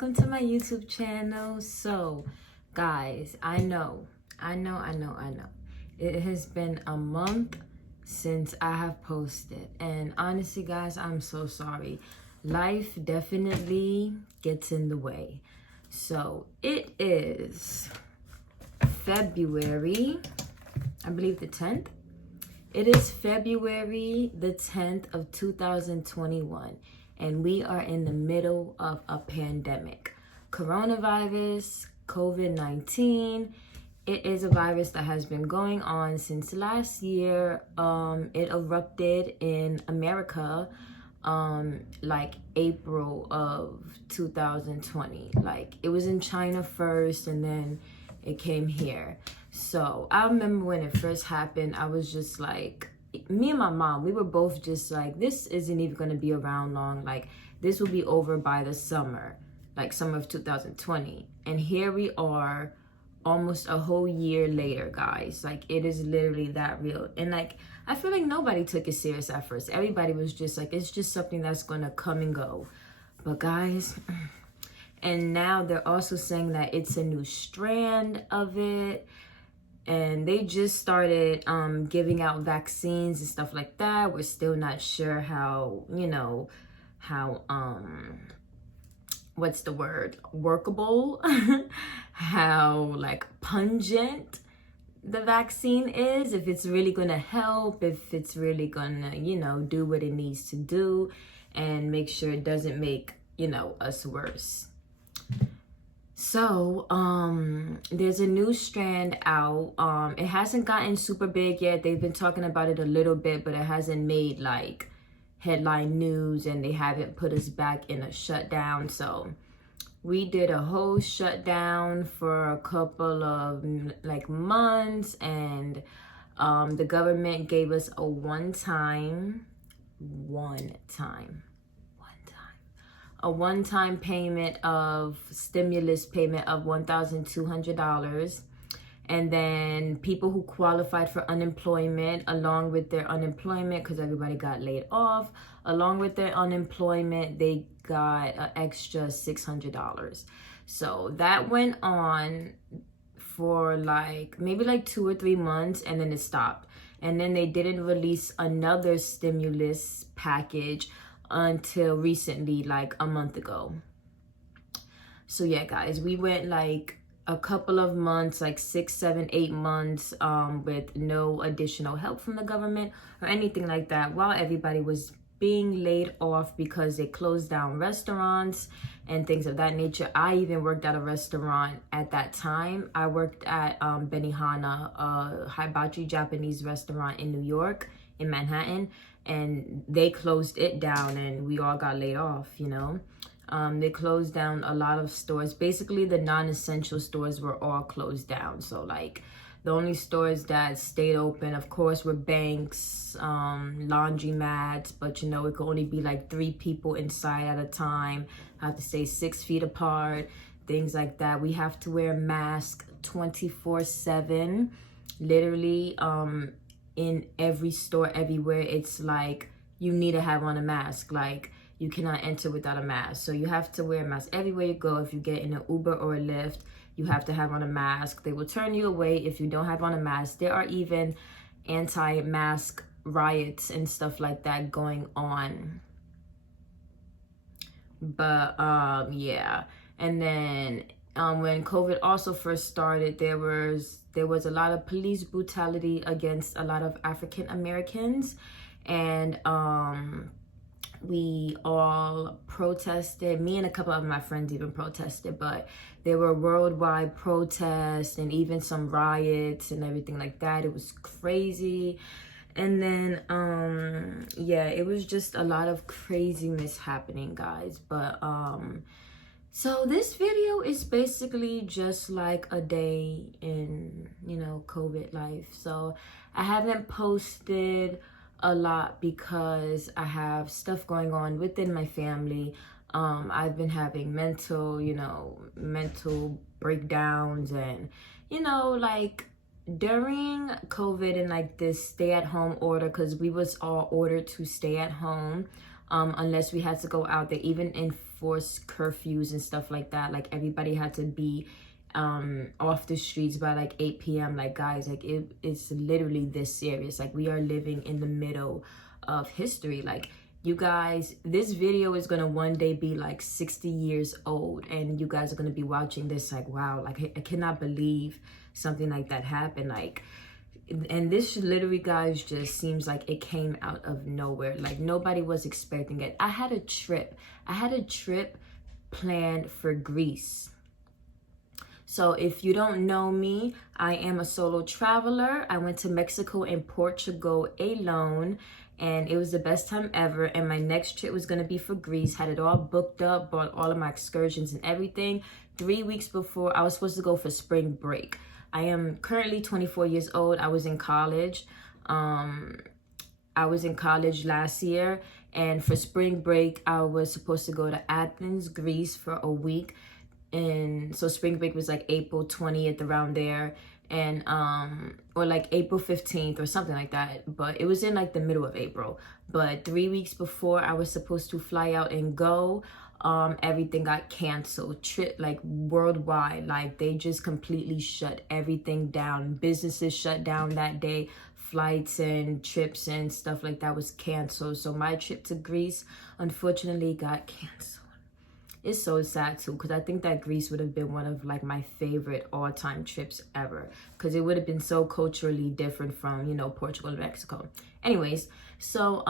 welcome to my YouTube channel. So guys, I know it has been a month since I have posted, and honestly guys, I'm so sorry. Life definitely gets in the way. So it is February, I believe the 10th. It is February the 10th of 2021, and we are in the middle of a pandemic. Coronavirus, COVID-19. It is a virus that has been going on since last year. It erupted in America like April of 2020. Like, it was in China first, and then it came here. So I remember when it first happened, I was just like, me and my mom, we were both just like, this isn't even going to be around long. Like, this will be over by the summer, like summer of 2020. And here we are almost a whole year later, guys. Like, it is literally that real. And like, I feel like nobody took it serious at first. Everybody was just like, it's just something that's going to come and go. But guys, and now they're also saying that it's a new strand of it. And they just started giving out vaccines and stuff like that. We're still not sure how, what's the word? Workable, how like pungent the vaccine is, if it's really gonna help, if it's really gonna, do what it needs to do and make sure it doesn't make, us worse. So, there's a new strand out. It hasn't gotten super big yet. They've been talking about it a little bit, but it hasn't made like headline news, and they haven't put us back in a shutdown. So we did a whole shutdown for a couple of like months, and the government gave us a one-time payment of stimulus payment of $1,200. And then people who qualified for unemployment, along with their unemployment, because everybody got laid off, along with their unemployment, they got an extra $600. So that went on for maybe 2 or 3 months, and then it stopped. And then they didn't release another stimulus package until recently, like a month ago. So yeah, guys, we went like a couple of months, like 6, 7, 8 months, with no additional help from the government or anything like that, while everybody was being laid off because they closed down restaurants and things of that nature. I even worked at a restaurant at that time. I worked at Benihana, a hibachi Japanese restaurant in New York, in Manhattan, and they closed it down and we all got laid off. They closed down a lot of stores. Basically, the non-essential stores were all closed down. So like, the only stores that stayed open, of course, were banks, laundromats, but it could only be like 3 people inside at a time. Have to stay 6 feet apart, things like that. We have to wear masks 24/7, literally. In every store, everywhere, it's like you need to have on a mask. Like, you cannot enter without a mask. So you have to wear a mask everywhere you go. If you get in an Uber or a Lyft, you have to have on a mask. They will turn you away if you don't have on a mask. There are even anti-mask riots and stuff like that going on. But yeah. And then when COVID also first started, there was a lot of police brutality against a lot of African Americans, and we all protested. Me and a couple of my friends even protested, but there were worldwide protests and even some riots and everything like that. It was crazy. And then yeah, it was just a lot of craziness happening, guys. But so this video is basically just like a day in, COVID life. So I haven't posted a lot because I have stuff going on within my family. I've been having mental breakdowns, and, like during COVID and like this stay at home order, because we was all ordered to stay at home. unless we had to go out. They even enforced curfews and stuff like that. Like everybody had to be off the streets by like 8 p.m. Like guys, like it's literally this serious. Like we are living in the middle of history. Like you guys, this video is gonna one day be like 60 years old, and you guys are gonna be watching this like, wow, like I cannot believe something like that happened. Like, and this literally, guys, just seems like it came out of nowhere. Like nobody was expecting it. I had a trip planned for Greece. So if you don't know me, I am a solo traveler. I went to Mexico and Portugal alone, and it was the best time ever. And my next trip was gonna be for Greece. Had it all booked up, bought all of my excursions and everything. 3 weeks before, I was supposed to go for spring break. I am currently 24 years old. I was in college. I was in college last year, and for spring break, I was supposed to go to Athens, Greece for a week. And so spring break was like April 20th, around there, and or like April 15th or something like that, but it was in like the middle of April. But 3 weeks before I was supposed to fly out and go, everything got canceled. Trip, like worldwide, like they just completely shut everything down. Businesses shut down that day. Flights and trips and stuff like that was canceled. So my trip to Greece unfortunately got canceled. It's so sad too, because I think that Greece would have been one of like my favorite all-time trips ever, because it would have been so culturally different from, you know, Portugal and Mexico. Anyways, so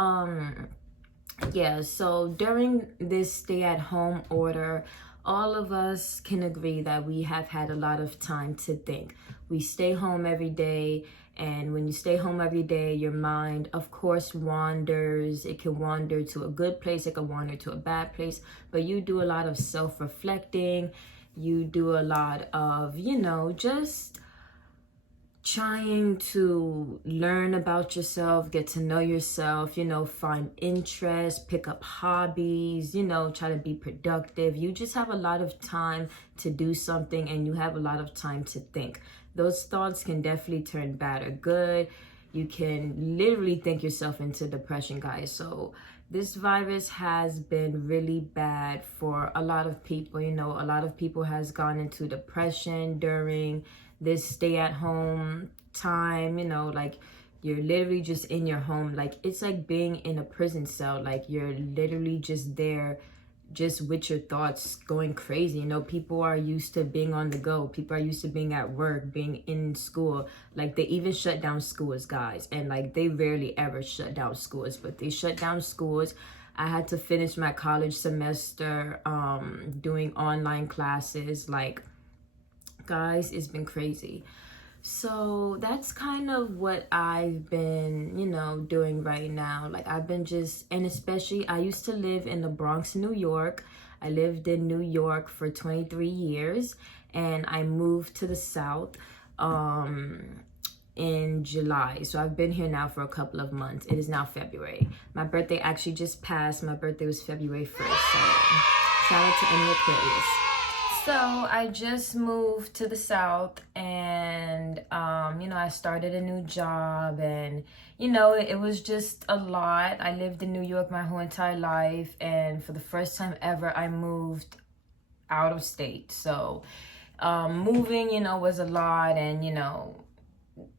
yeah, so during this stay-at-home order, all of us can agree that we have had a lot of time to think. We stay home every day, and when you stay home every day, your mind, of course, wanders. It can wander to a good place, it can wander to a bad place, but you do a lot of self-reflecting. You do a lot of, you know, just trying to learn about yourself, get to know yourself, you know, find interest, pick up hobbies, you know, try to be productive. You just have a lot of time to do something, and you have a lot of time to think. Those thoughts can definitely turn bad or good. You can literally think yourself into depression, guys. So this virus has been really bad for a lot of people. You know, a lot of people has gone into depression during this stay at home time. You know, like you're literally just in your home. Like it's like being in a prison cell. Like you're literally just there, just with your thoughts going crazy. You know, people are used to being on the go. People are used to being at work, being in school. Like they even shut down schools, guys. And like they rarely ever shut down schools, but they shut down schools. I had to finish my college semester doing online classes. Like, guys, it's been crazy. So that's kind of what I've been, you know, doing right now. Like I've been just, and especially I used to live in the Bronx, New York. I lived in New York for 23 years, and I moved to the South in July. So I've been here now for a couple of months. It is now February. My birthday actually just passed. My birthday was February 1st. So shout out to any Aquarius. So I just moved to the South, and you know, I started a new job, and you know, it was just a lot. I lived in New York my whole entire life, and for the first time ever, I moved out of state. So moving, you know, was a lot, and you know,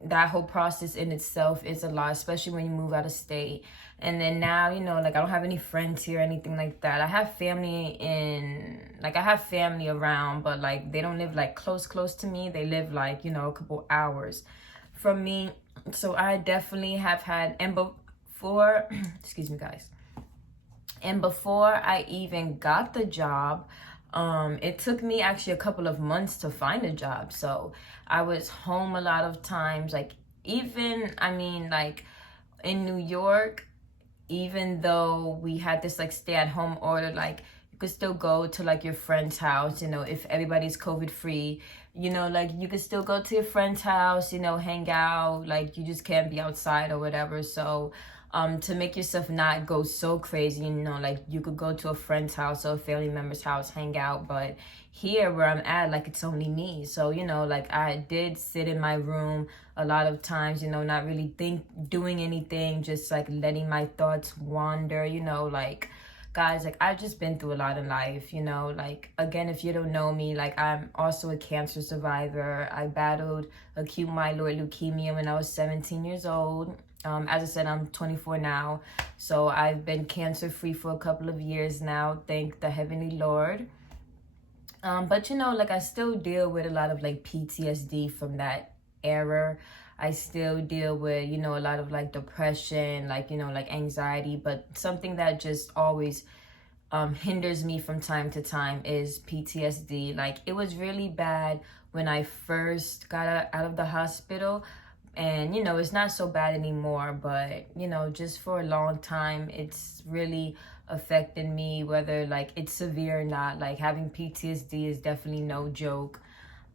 that whole process in itself is a lot, especially when you move out of state. And then now, you know, like I don't have any friends here or anything like that. I have family around, but like they don't live like close to me. They live like, you know, a couple hours from me. So I definitely have had, and before excuse me, guys, and before I even got the job, it took me actually a couple of months to find a job. So I was home a lot of times. Like even, I mean, like in New York, even though we had this like stay at home order, like you could still go to like your friend's house, you know, if everybody's COVID free, you know, like you could still go to your friend's house, you know, hang out, like you just can't be outside or whatever. So to make yourself not go so crazy. You know, like you could go to a friend's house or a family member's house, hang out, but here where I'm at, like it's only me. So, you know, like I did sit in my room a lot of times, you know, not really doing anything, just like letting my thoughts wander, you know, like guys, like I've just been through a lot in life, you know, like again, if you don't know me, like I'm also a cancer survivor. I battled acute myeloid leukemia when I was 17 years old. As I said, I'm 24 now, so I've been cancer free for a couple of years now, thank the Heavenly Lord. But you know, like I still deal with a lot of like PTSD from that era. I still deal with, you know, a lot of like depression, like, you know, like anxiety, but something that just always hinders me from time to time is PTSD. Like it was really bad when I first got out of the hospital, and you know it's not so bad anymore, but you know just for a long time it's really affected me, whether like it's severe or not. Like having PTSD is definitely no joke.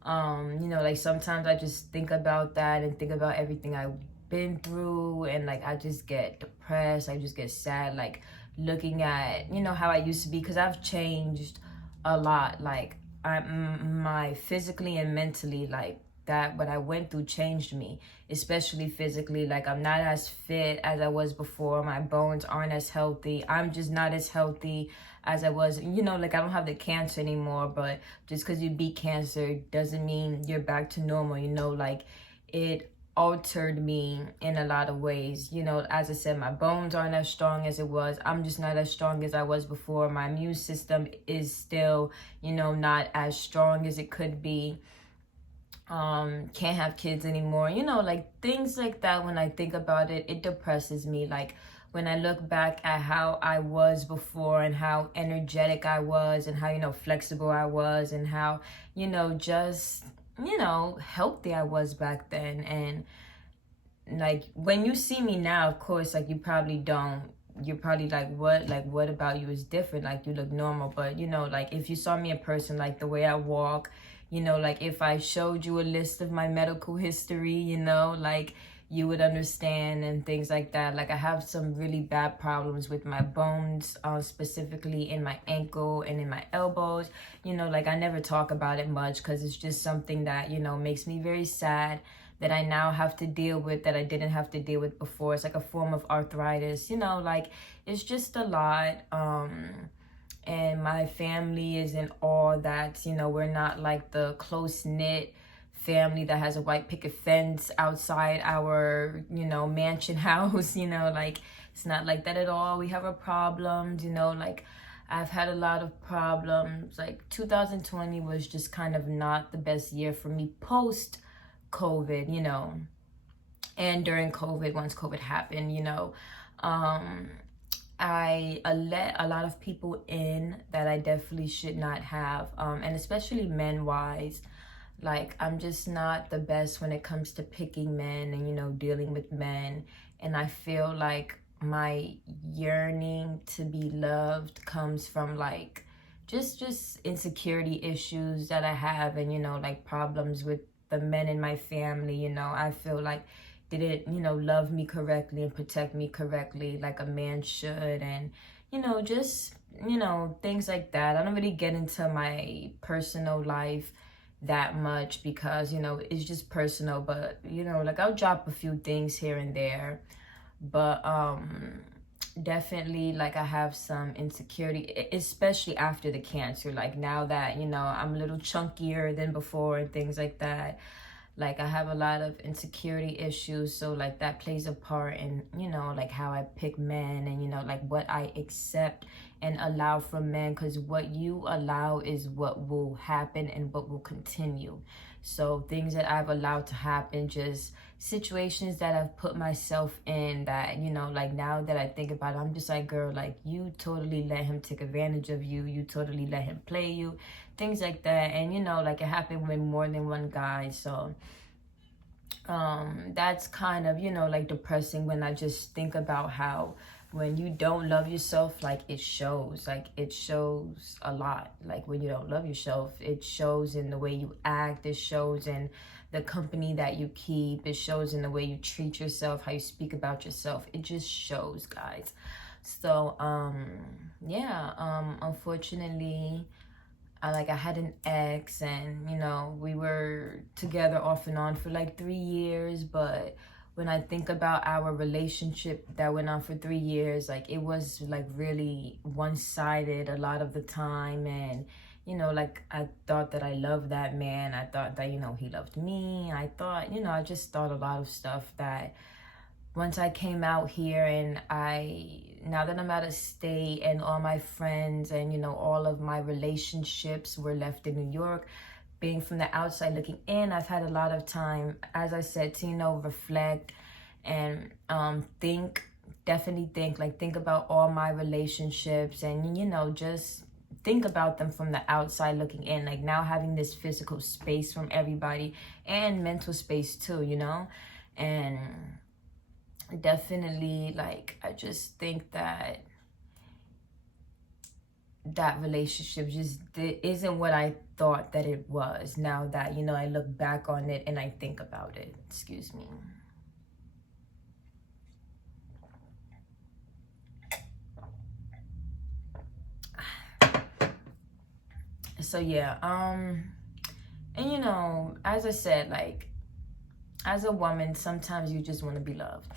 You know, like sometimes I just think about that and think about everything I've been through, and like I just get depressed, I just get sad, like looking at, you know, how I used to be, because I've changed a lot. Like I'm my physically and mentally, like that what I went through changed me, especially physically. Like I'm not as fit as I was before, my bones aren't as healthy, I'm just not as healthy as I was. You know, like I don't have the cancer anymore, but just because you beat cancer doesn't mean you're back to normal, you know. Like it altered me in a lot of ways. You know, as I said, my bones aren't as strong as it was, I'm just not as strong as I was before, my immune system is still, you know, not as strong as it could be. Can't have kids anymore, you know, like things like that. When I think about it, it depresses me. Like when I look back at how I was before and how energetic I was and how, you know, flexible I was and how, you know, just, you know, healthy I was back then. And like when you see me now, of course, like you probably don't, you're probably like what about you is different, like you look normal. But you know, like if you saw me in person, like the way I walk, you know, like if I showed you a list of my medical history, you know, like you would understand and things like that. Like I have some really bad problems with my bones, specifically in my ankle and in my elbows. You know, like I never talk about it much because it's just something that, you know, makes me very sad, that I now have to deal with, that I didn't have to deal with before. It's like a form of arthritis, you know, like it's just a lot. And my family isn't all that, you know, we're not like the close-knit family that has a white picket fence outside our, you know, mansion house, you know, like it's not like that at all. We have our problems, you know, like I've had a lot of problems. Like 2020 was just kind of not the best year for me post COVID, you know, and during COVID, once COVID happened, you know, I let a lot of people in that I definitely should not have, and especially men wise. Like I'm just not the best when it comes to picking men and, you know, dealing with men. And I feel like my yearning to be loved comes from like just insecurity issues that I have, and you know, like problems with the men in my family. You know, I feel like didn't, you know, love me correctly and protect me correctly like a man should. And you know, just, you know, things like that. I don't really get into my personal life that much because, you know, it's just personal. But you know, like I'll drop a few things here and there. But definitely, like I have some insecurity, especially after the cancer. Like now that, you know, I'm a little chunkier than before and things like that, like I have a lot of insecurity issues. So like that plays a part in, you know, like how I pick men, and you know, like what I accept and allow from men, because what you allow is what will happen and what will continue. So things that I've allowed to happen, just situations that I've put myself in that, you know, like now that I think about it, I'm just like, girl, like you totally let him take advantage of you, you totally let him play you, things like that. And you know, like it happened with more than one guy. So that's kind of, you know, like depressing when I just think about how when you don't love yourself, like it shows a lot. Like when you don't love yourself, it shows in the way you act, it shows in the company that you keep. It shows in the way you treat yourself, how you speak about yourself. It just shows, guys. So yeah, unfortunately, I had an ex, and we were together off and on for like 3 years. But when I think about our relationship that went on for 3 years, like it was like really one-sided a lot of the time. And like I thought that I loved that man. I thought that he loved me. I thought I just thought a lot of stuff that once I came out here, and now that I'm out of state, and all my friends and all of my relationships were left in New York, being from the outside looking in, I've had a lot of time, as I said, to reflect and definitely think about all my relationships, and just think about them from the outside looking in, like now having this physical space from everybody and mental space too, and definitely, like, I just think that relationship just isn't what I thought that it was. Now that I look back on it and I think about it. Excuse me. So yeah, and as I said, like, as a woman, sometimes you just want to be loved.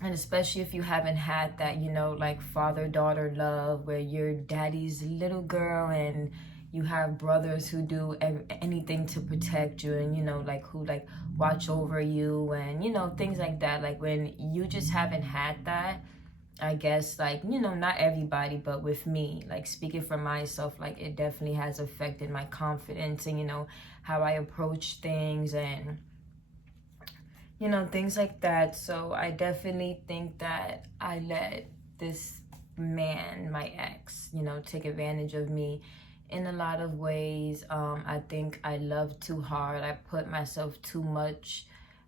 And especially if you haven't had that, like father-daughter love, where you're daddy's little girl and you have brothers who do anything to protect you, and like who like watch over you, and things like that. Like when you just haven't had that, I guess, like, not everybody, but with me, like speaking for myself, like it definitely has affected my confidence and how I approach things, and things like that. So I definitely think that I let this man, my ex, take advantage of me in a lot of ways. I think I loved too hard. I put myself too much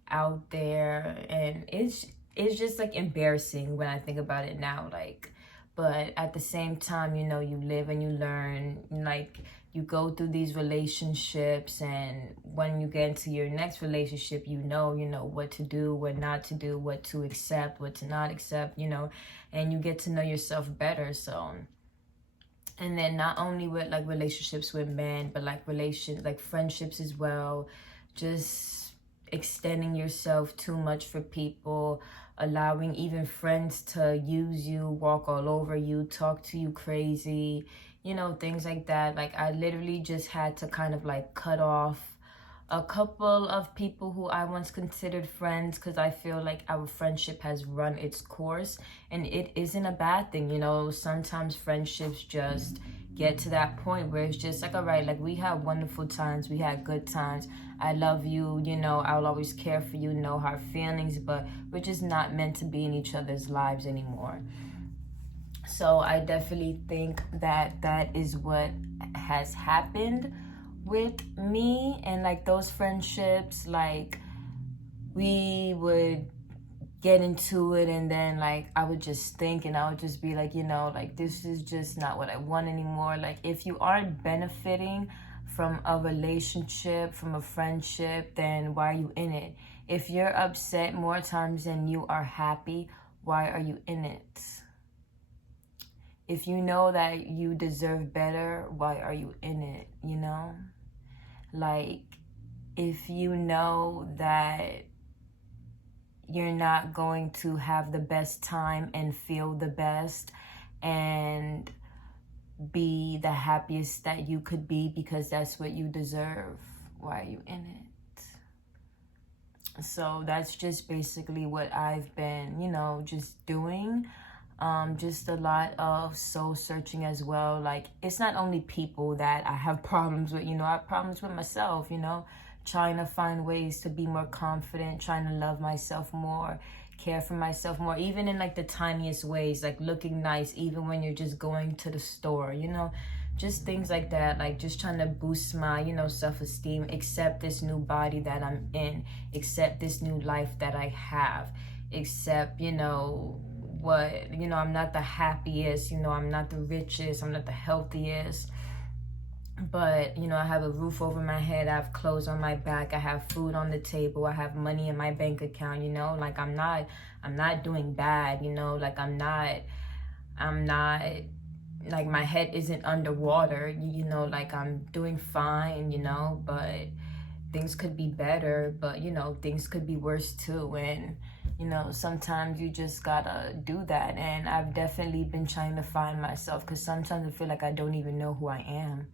out there, and it's just like embarrassing when I think about it now. Like, but at the same time, you live and you learn. Like, you go through these relationships, and when you get into your next relationship, you know what to do, what not to do, what to accept, what to not accept, and you get to know yourself better. So, and then not only with like relationships with men, but like friendships as well. Just extending yourself too much for people, allowing even friends to use you, walk all over you, talk to you crazy, things like that. Like I literally just had to kind of like cut off a couple of people who I once considered friends, because I feel like our friendship has run its course, and it isn't a bad thing. Sometimes friendships just get to that point where it's just like, all right, like we had wonderful times, we had good times, I love you, I'll always care for you, no hard feelings, but we're just not meant to be in each other's lives anymore. So I definitely think that that is what has happened with me. And like those friendships, like we would get into it, and then like I would just think, and I would just be like, like this is just not what I want anymore. Like if you aren't benefiting from a relationship, from a friendship, then why are you in it? If you're upset more times than you are happy, why are you in it? If you know that you deserve better, why are you in it? Like if you know that you're not going to have the best time and feel the best and be the happiest that you could be because that's what you deserve, why are you in it? So that's just basically what I've been, just doing. Just a lot of soul searching as well. Like it's not only people that I have problems with, I have problems with myself, trying to find ways to be more confident, trying to love myself more, care for myself more, even in like the tiniest ways, like looking nice, even when you're just going to the store, just things like that. Like just trying to boost my, self-esteem, accept this new body that I'm in, accept this new life that I have, accept, what, I'm not the happiest, I'm not the richest, I'm not the healthiest, But, you know, I have a roof over my head, I have clothes on my back, I have food on the table, I have money in my bank account, you know, like I'm not doing bad, you know, like I'm not, like my head isn't underwater, you know, like I'm doing fine, you know, but things could be better, but you know, things could be worse too. And you know, sometimes you just gotta do that. And I've definitely been trying to find myself, because sometimes I feel like I don't even know who I am.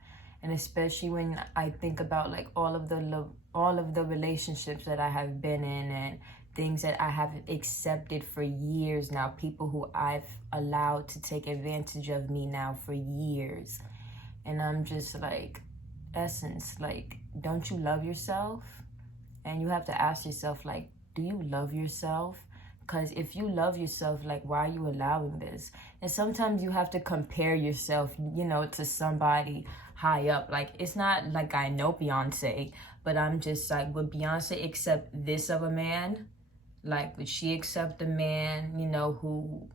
And especially when I think about like all of the relationships that I have been in, and things that I have accepted for years now, people who I've allowed to take advantage of me now for years. And I'm just like, Essence, like, don't you love yourself? And you have to ask yourself, like, do you love yourself? Because if you love yourself, like, why are you allowing this? And sometimes you have to compare yourself, you know, to somebody high up. Like, it's not like I know Beyonce, but I'm just like, would Beyonce accept this of a man? Like, would she accept a man, you know, who,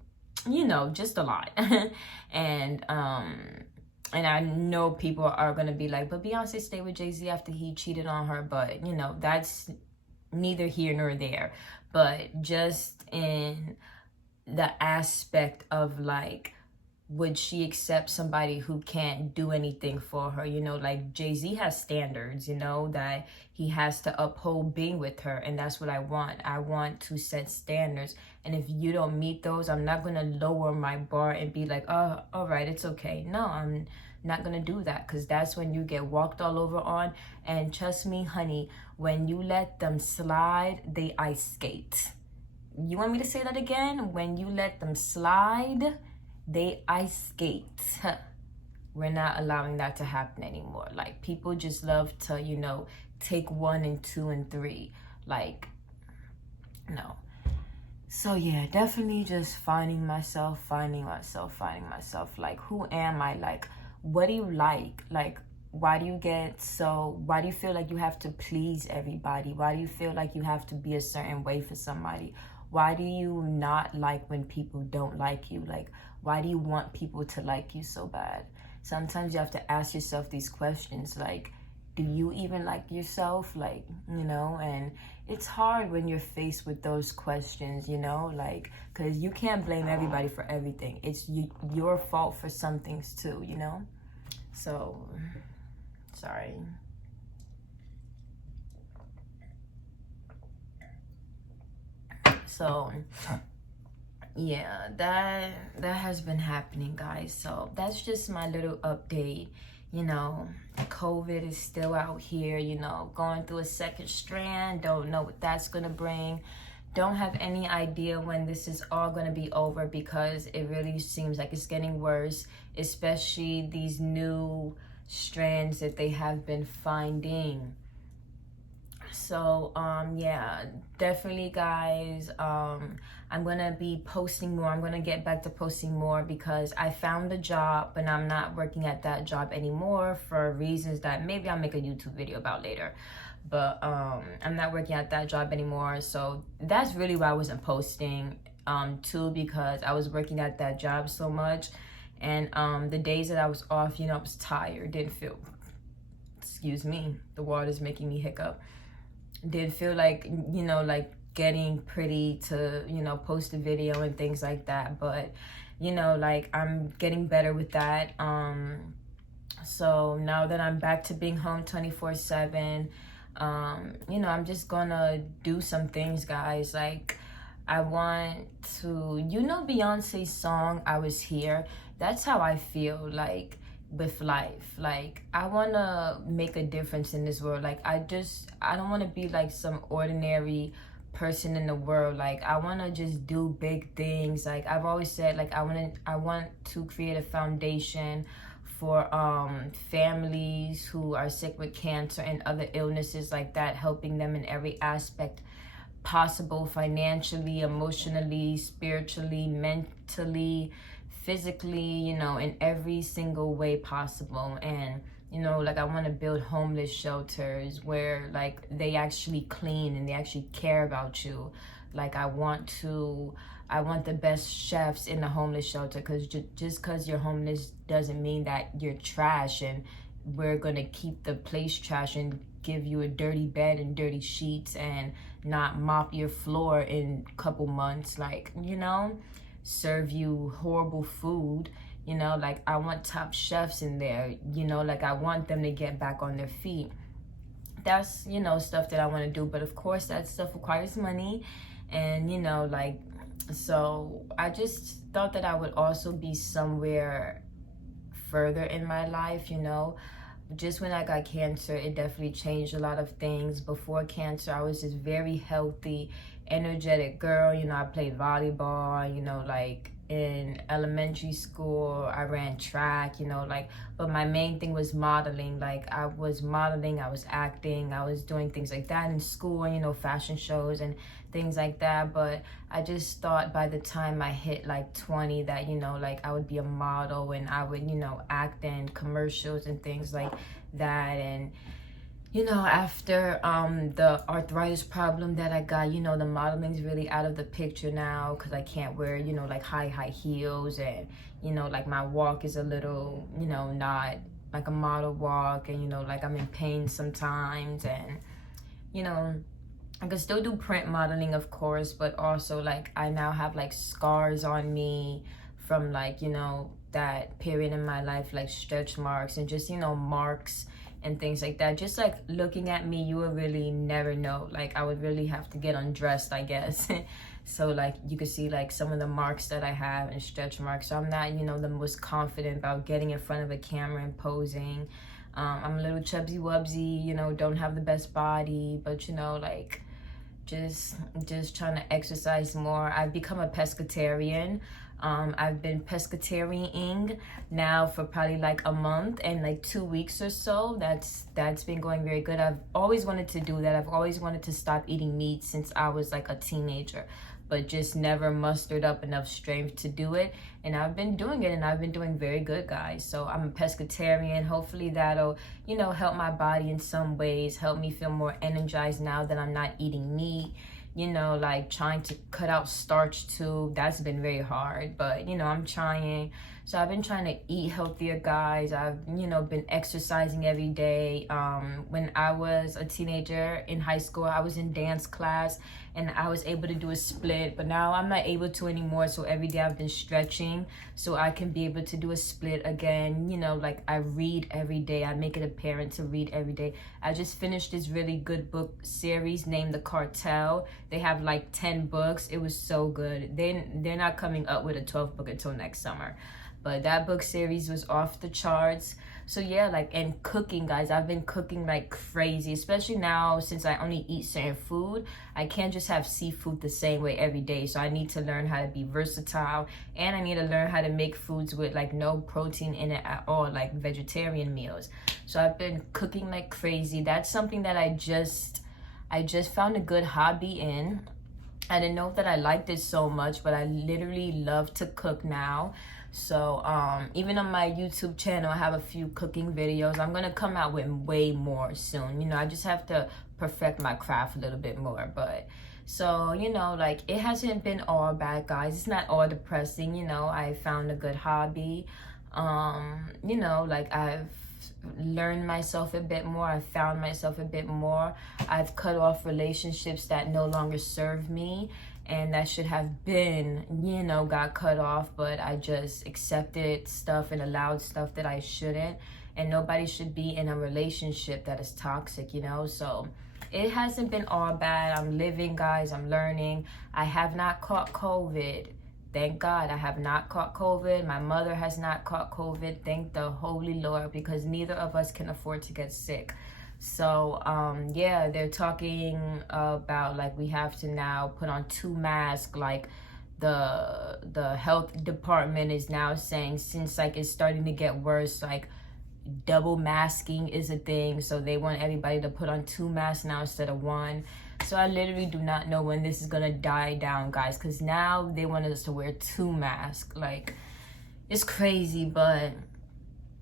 you know, just a lot. And I know people are going to be like, but Beyonce stayed with Jay-Z after he cheated on her. But, you know, that's neither here nor there. But just in the aspect of like, would she accept somebody who can't do anything for her? You know, like Jay-Z has standards, you know, that he has to uphold being with her. And that's what I want. I want to set standards. And if you don't meet those, I'm not going to lower my bar and be like, oh, all right, it's okay. No, I'm not going to do that, because that's when you get walked all over on. And trust me, honey, when you let them slide, they ice skate. You want me to say that again? When you let them slide, they ice skate. We're not allowing that to happen anymore. Like, people just love to, you know, take 1 and 2 and 3. Like, no. So yeah, definitely just finding myself. Like, who am I? Like, what do you like? Like, why do you feel like you have to please everybody? Why do you feel like you have to be a certain way for somebody? Why do you not like when people don't like you? Like, why do you want people to like you so bad? Sometimes you have to ask yourself these questions, like, do you even like yourself? Like, you know, and it's hard when you're faced with those questions, you know, like, because you can't blame everybody for everything. It's your fault for some things too, you know? So, sorry. So, yeah, that has been happening, guys. So that's just my little update. You know, COVID is still out here, you know, going through a second strand. Don't know what that's gonna bring. Don't have any idea when this is all gonna be over, because it really seems like it's getting worse, especially these new strands that they have been finding. So yeah, definitely, guys, I'm gonna be posting more. I'm gonna get back to posting more, because I found a job, but I'm not working at that job anymore for reasons that maybe I'll make a YouTube video about later. But I'm not working at that job anymore, so that's really why I wasn't posting too, because I was working at that job so much. And the days that I was off, you know, I was tired, didn't feel, excuse me, the water's making me hiccup, did feel like, you know, like getting pretty to, you know, post a video and things like that. But, you know, like, I'm getting better with that. So now that I'm back to being home 24/7, you know, I'm just gonna do some things, guys. Like, I want to, you know, Beyonce's song, I Was Here. That's how I feel, like, with life. Like, I want to make a difference in this world. Like, I don't want to be like some ordinary person in the world. Like, I want to just do big things. Like, I've always said, like, I want to create a foundation for families who are sick with cancer and other illnesses like that, helping them in every aspect possible, financially, emotionally, spiritually, mentally, physically, you know, in every single way possible. And, you know, like, I want to build homeless shelters where, like, they actually clean and they actually care about you. Like, I want the best chefs in the homeless shelter, because just because you're homeless doesn't mean that you're trash. And we're gonna keep the place trash and give you a dirty bed and dirty sheets and not mop your floor in a couple months, like, you know, serve you horrible food. You know, like, I want top chefs in there, you know, like, I want them to get back on their feet. That's, you know, stuff that I want to do. But of course, that stuff requires money. And, you know, like, so I just thought that I would also be somewhere further in my life, you know. Just when I got cancer, it definitely changed a lot of things. Before cancer, I was just very healthy, energetic girl. You know, I played volleyball, you know, like in elementary school, I ran track, you know, like, but my main thing was modeling. Like, I was modeling, I was acting, I was doing things like that in school, you know, fashion shows and things like that. But I just thought by the time I hit like 20 that, you know, like, I would be a model and I would, you know, act in commercials and things like that. And you know, after the arthritis problem that I got, you know, the modeling's really out of the picture now because I can't wear, you know, like high heels, and, you know, like my walk is a little, you know, not like a model walk, and, you know, like I'm in pain sometimes. And, you know, I can still do print modeling, of course, but also like I now have like scars on me from like, you know, that period in my life, like stretch marks and just, you know, marks and things like that. Just like looking at me, you would really never know. Like, I would really have to get undressed, I guess. So like you could see like some of the marks that I have and stretch marks. So I'm not, you know, the most confident about getting in front of a camera and posing. I'm a little chubsy wubsy, you know, don't have the best body, but, you know, like just trying to exercise more. I've become a pescatarian. I've been pescatarianing now for probably like a month and like 2 weeks or so. That's been going very good. I've always wanted to do that. I've always wanted to stop eating meat since I was like a teenager, but just never mustered up enough strength to do it. And I've been doing it, and I've been doing very good, guys. So I'm a pescatarian. Hopefully that'll, you know, help my body in some ways, help me feel more energized now that I'm not eating meat. You know, like trying to cut out starch too. That's been very hard, but, you know, I'm trying. So I've been trying to eat healthier, guys. I've, you know, been exercising every day. When I was a teenager in high school, I was in dance class and I was able to do a split, but now I'm not able to anymore. So every day I've been stretching so I can be able to do a split again. You know, like I read every day. I make it a parent to read every day. I just finished this really good book series named The Cartel. They have like 10 books. It was so good. They're not coming up with a 12th book until next summer. But that book series was off the charts. So yeah, like, and cooking, guys. I've been cooking like crazy, especially now since I only eat certain food. I can't just have seafood the same way every day. So I need to learn how to be versatile, and I need to learn how to make foods with like no protein in it at all, like vegetarian meals. So I've been cooking like crazy. That's something that I just found a good hobby in. I didn't know that I liked it so much, but I literally love to cook now. So even on my YouTube channel, I have a few cooking videos. I'm gonna come out with way more soon. You know, I just have to perfect my craft a little bit more. But so, you know, like, it hasn't been all bad, guys. It's not all depressing. You know, I found a good hobby. You know, like, I've learned myself a bit more. I found myself a bit more. I've cut off relationships that no longer serve me, and that should have been, you know, got cut off, but I just accepted stuff and allowed stuff that I shouldn't. And nobody should be in a relationship that is toxic, you know. So it hasn't been all bad. I'm living, guys. I'm learning. I have not caught COVID. Thank God I have not caught COVID. My mother has not caught COVID. Thank the Holy Lord, because neither of us can afford to get sick. So yeah, they're talking about like we have to now put on 2 masks. Like the health department is now saying, since like it's starting to get worse, like double masking is a thing. So they want everybody to put on 2 masks now instead of 1. So I literally do not know when this is gonna die down, guys, because now they want us to wear 2 masks. Like, it's crazy. But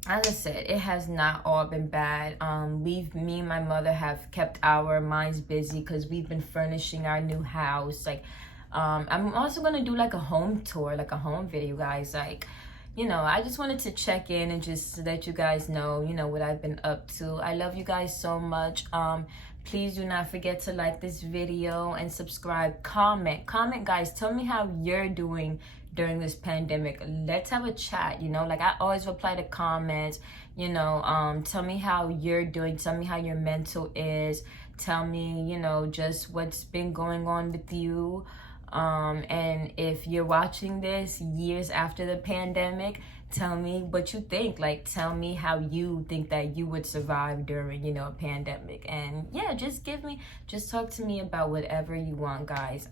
as I said, it has not all been bad. Me and my mother have kept our minds busy because we've been furnishing our new house. Like, I'm also gonna do like a home tour, like a home video, guys. Like, you know, I just wanted to check in and just let you guys know, you know, what I've been up to. I love you guys so much. Please do not forget to like this video and subscribe. Comment, guys. Tell me how you're doing during this pandemic. Let's have a chat, you know, like I always reply to comments, you know. Tell me how you're doing. Tell me how your mental is. Tell me, you know, just what's been going on with you. And if you're watching this years after the pandemic, tell me what you think. Like, tell me how you think that you would survive during, you know, a pandemic. And yeah, just talk to me about whatever you want, guys.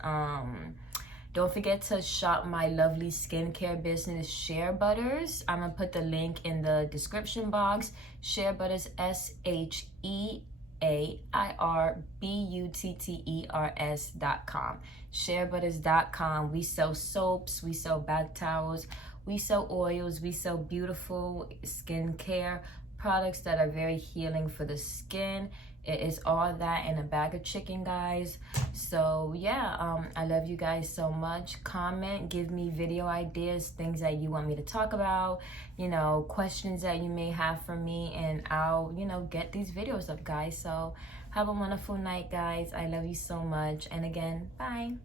Don't forget to shop my lovely skincare business, Shea Butters. I'm gonna put the link in the description box. Shea Butters, SheaButters.com. SheaButters.com. We sell soaps, we sell bath towels, we sell oils, we sell beautiful skincare products that are very healing for the skin. It is all that in a bag of chicken, guys. So yeah, I love you guys so much. Comment, give me video ideas, things that you want me to talk about, you know, questions that you may have for me, and I'll, you know, get these videos up, guys. So have a wonderful night, guys. I love you so much. And again, bye.